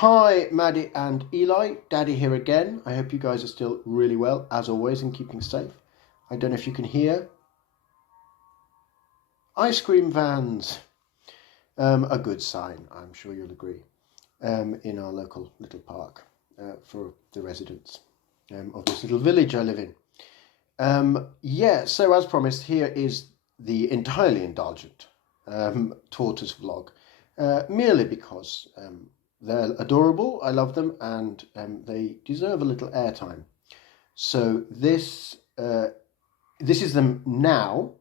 Hi, Maddie and Eli. Daddy here again. I hope you guys are still really well, as always, and keeping safe. I don't know if you can hear. Ice cream vans. A good sign, I'm sure you'll agree, in our local little park for the residents of this little village I live in. So as promised, here is the entirely indulgent tortoise vlog, merely because they're adorable, I love them, and they deserve a little airtime. So this is them now.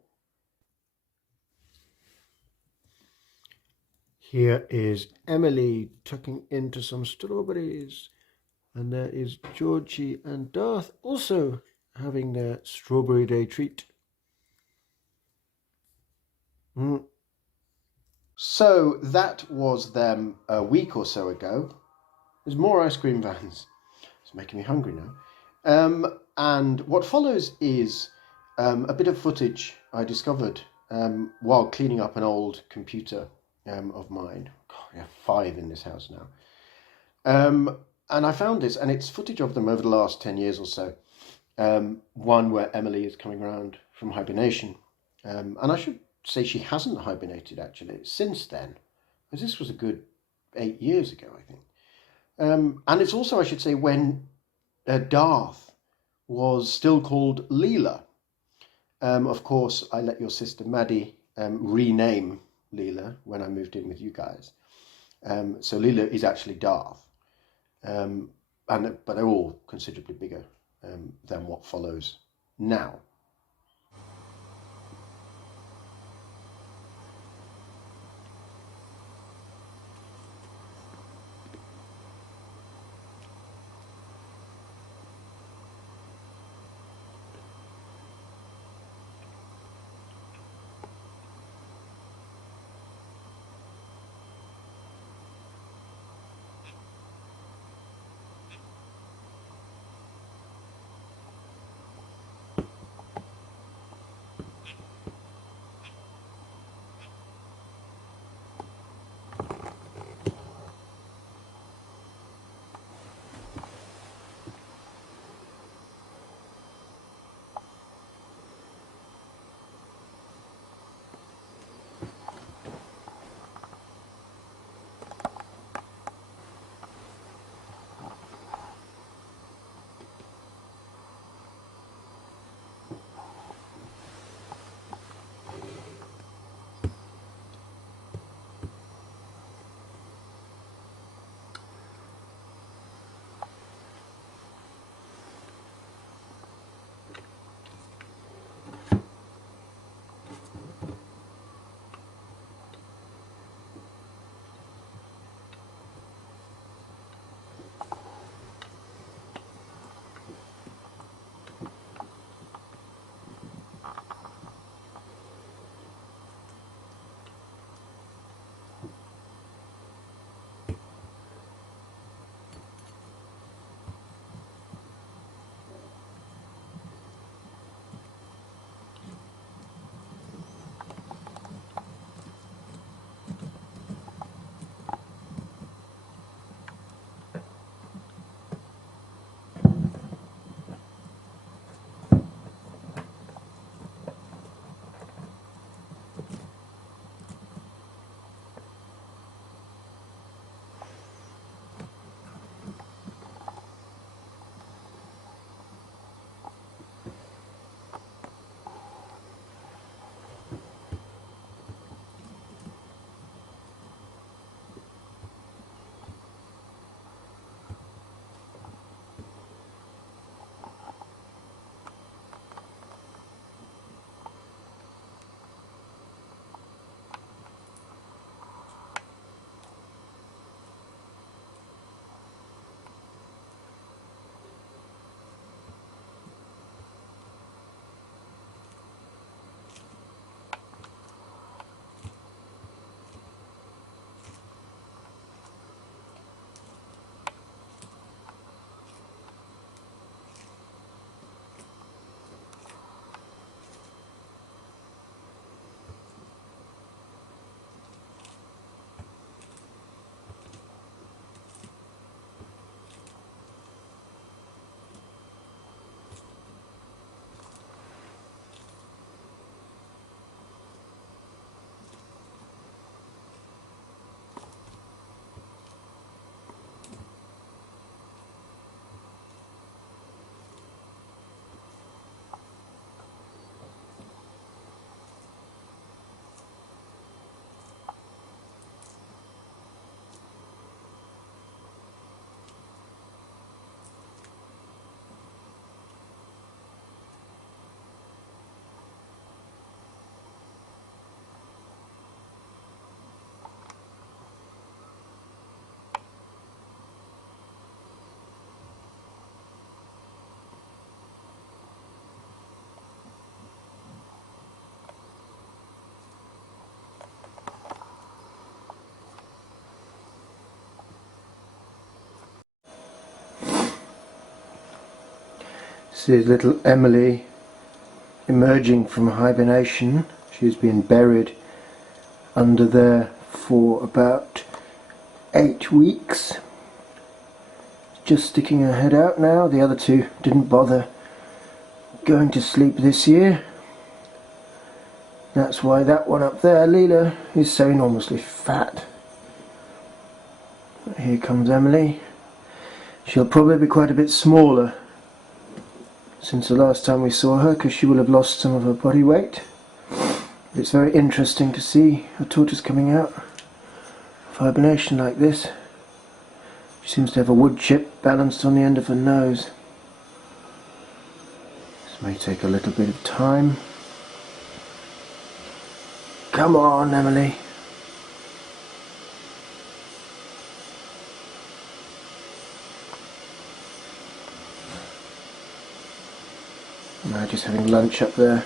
Here is Emily tucking into some strawberries, and there is Georgie and Darth also having their strawberry day treat. So that was them a week or so ago. There's more ice cream vans. It's making me hungry now. And what follows is a bit of footage I discovered while cleaning up an old computer of mine. God, we have 5 in this house now. And I found this, and it's footage of them over the last 10 years or so. One where Emily is coming around from hibernation. And I should say she hasn't hibernated actually since then, because this was a good 8 years ago, I think. And it's also, I should say, when Darth was still called Leela. Of course, I let your sister Maddie rename Leela when I moved in with you guys. So Leela is actually Darth. But they're all considerably bigger than what follows now. This is little Emily emerging from hibernation. She's been buried under there for about 8 weeks. Just sticking her head out now. The other two didn't bother going to sleep this year. That's why that one up there, Leela, is so enormously fat. Here comes Emily. She'll probably be quite a bit smaller since the last time we saw her, because she will have lost some of her body weight. It's very interesting to see a tortoise coming out of hibernation like this. She seems to have a wood chip balanced on the end of her nose. This may take a little bit of time. Come on, Emily. Now just having lunch up there.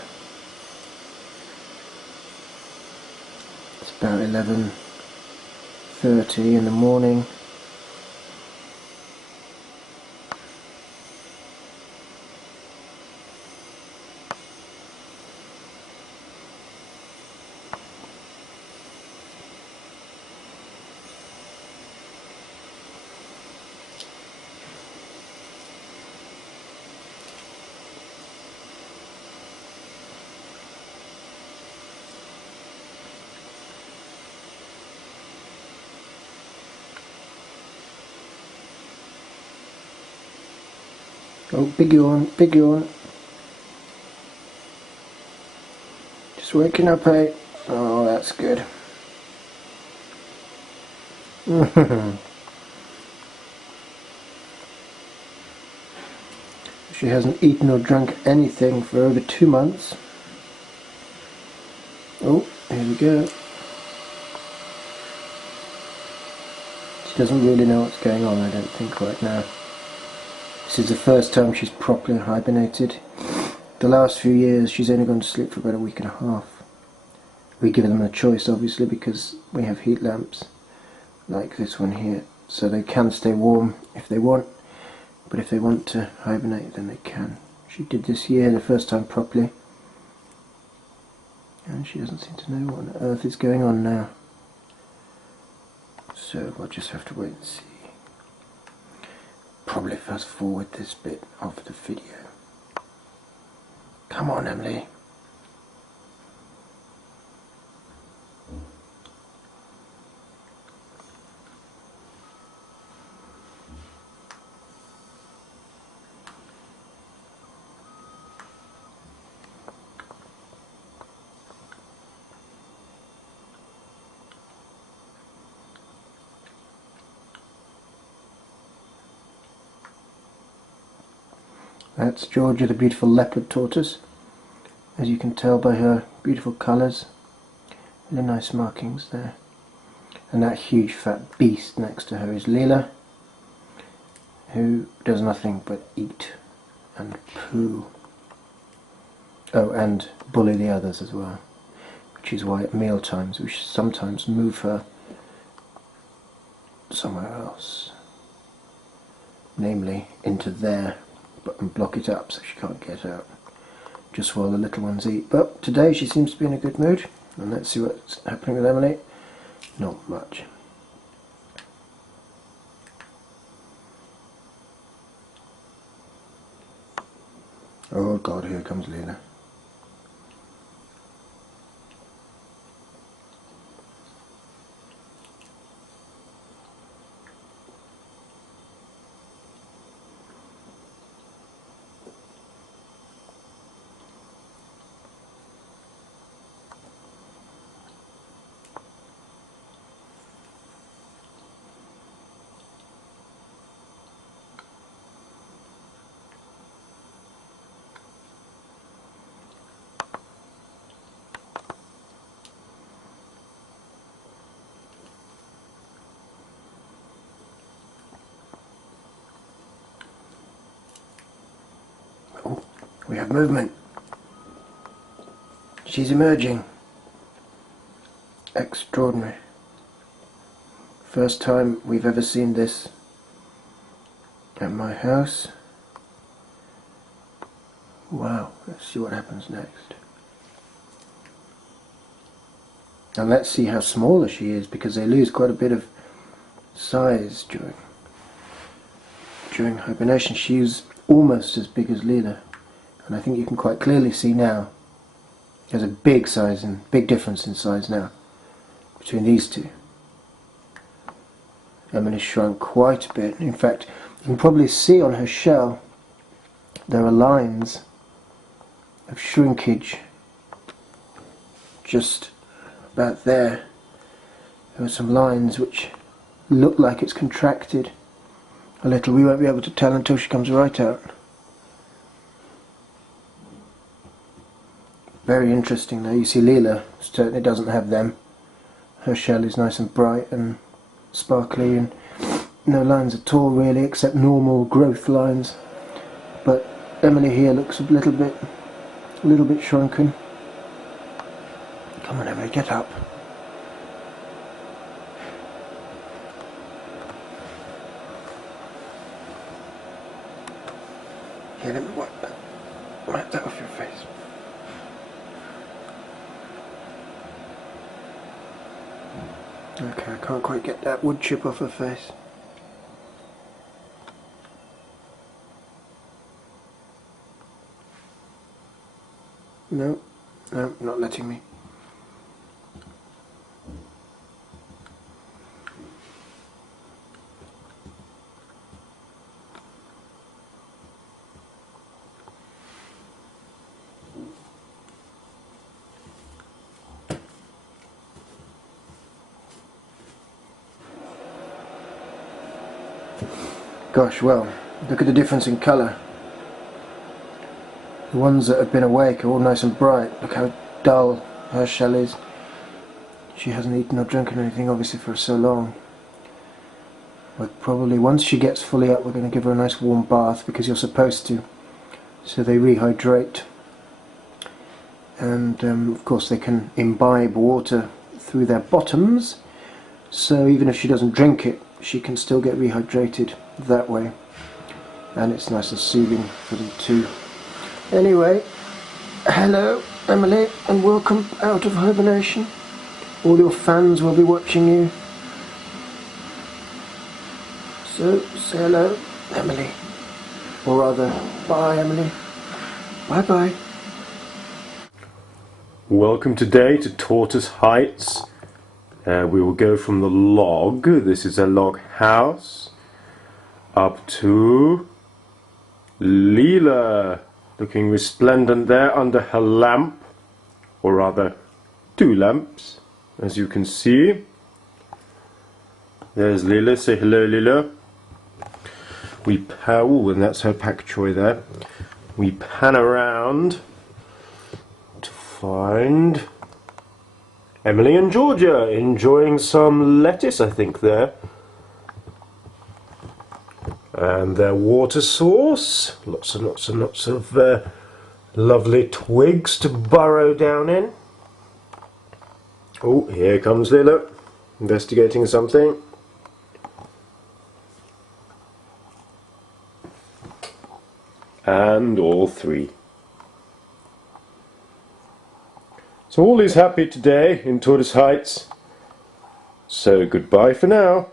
It's about 11:30 in the morning. Oh, big yawn, big yawn. Just waking up, eh? Oh, that's good. She hasn't eaten or drunk anything for over 2 months. Oh, here we go. She doesn't really know what's going on, I don't think, right now. This is the first time she's properly hibernated. The last few years she's only gone to sleep for about a week and a half. We give them a choice, obviously, because we have heat lamps like this one here, so they can stay warm if they want, but if they want to hibernate then they can. She did this year the first time properly, and she doesn't seem to know what on earth is going on now, so we'll just have to wait and see. Probably fast forward this bit of the video. Come on, Emily. That's Georgia, the beautiful leopard tortoise, as you can tell by her beautiful colours and the nice markings there. And that huge fat beast next to her is Leela, who does nothing but eat and poo. Oh, and bully the others as well, which is why at meal times we should sometimes move her somewhere else, namely into there, and block it up so she can't get out, just while the little ones eat. But today she seems to be in a good mood, and let's see what's happening with Emily. Not much. Oh God, here comes Leela. Oh, we have movement. She's emerging. Extraordinary. First time we've ever seen this at my house. Wow, let's see what happens next. And let's see how smaller she is, because they lose quite a bit of size during hibernation. She's almost as big as Leela, and I think you can quite clearly see now there's a big difference in size now between these two. Emily's shrunk quite a bit. In fact, you can probably see on her shell there are lines of shrinkage just about there. There are some lines which look like it's contracted a little. We won't be able to tell until she comes right out. Very interesting though. You see Leela certainly doesn't have them. Her shell is nice and bright and sparkly, and no lines at all really, except normal growth lines. But Emily here looks a little bit shrunken. Come on, Emily, get up. Here, let me wipe that off your face. Okay, I can't quite get that wood chip off her face. No, not letting me. Gosh, well, look at the difference in colour. The ones that have been awake are all nice and bright. Look how dull her shell is. She hasn't eaten or drunken anything obviously for so long. But probably once she gets fully up, we're going to give her a nice warm bath, because you're supposed to, so they rehydrate. And of course they can imbibe water through their bottoms, so even if she doesn't drink it, she can still get rehydrated that way, and it's nice and soothing for them too. Anyway, hello Emily, and welcome out of hibernation. All your fans will be watching you, so say hello Emily, or rather bye Emily. Bye bye. Welcome today to Tortoise Heights. We will go from the log, this is a log house, up to Leela, looking resplendent there under her lamp, or rather 2 lamps, as you can see. There's Leela, say hello Leela. And that's her pak choi there. We pan around to find Emily and Georgia enjoying some lettuce, I think, there. And their water source. Lots and lots of lovely twigs to burrow down in. Oh, here comes Leela, investigating something. And all 3. So all is happy today in Tortoise Heights. So goodbye for now.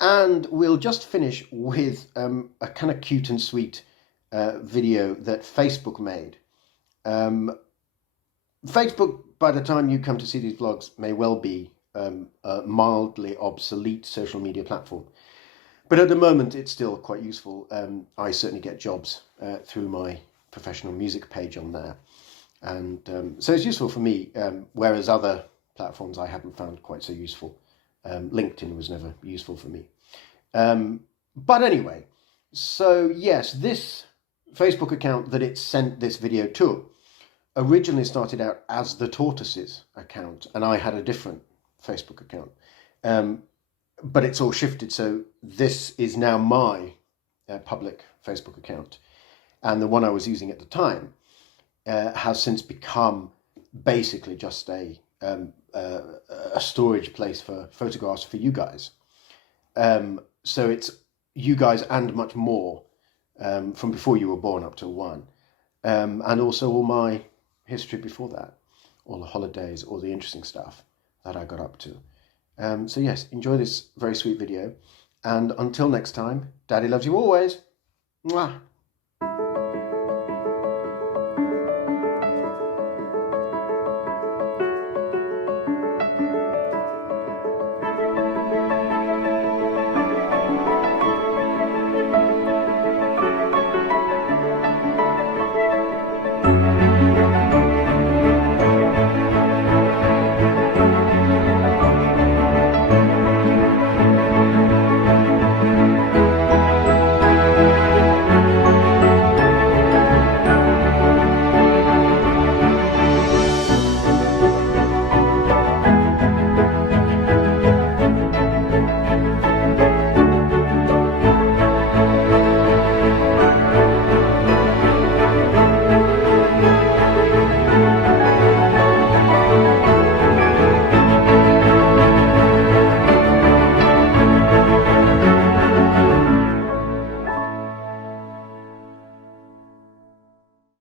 And we'll just finish with a kind of cute and sweet video that Facebook made. Facebook, by the time you come to see these vlogs, may well be a mildly obsolete social media platform. But at the moment, it's still quite useful. I certainly get jobs through my professional music page on there. And so it's useful for me, whereas other platforms I haven't found quite so useful. LinkedIn was never useful for me. But anyway, so yes, this Facebook account that it sent this video to originally started out as the Tortoises account, and I had a different Facebook account. But it's all shifted, so this is now my public Facebook account. And the one I was using at the time has since become basically just a storage place for photographs for you guys. So it's you guys and much more from before you were born up to 1. and also all my history before that, all the holidays, all the interesting stuff that I got up to. So yes, enjoy this very sweet video, and until next time, Daddy loves you always. Mwah.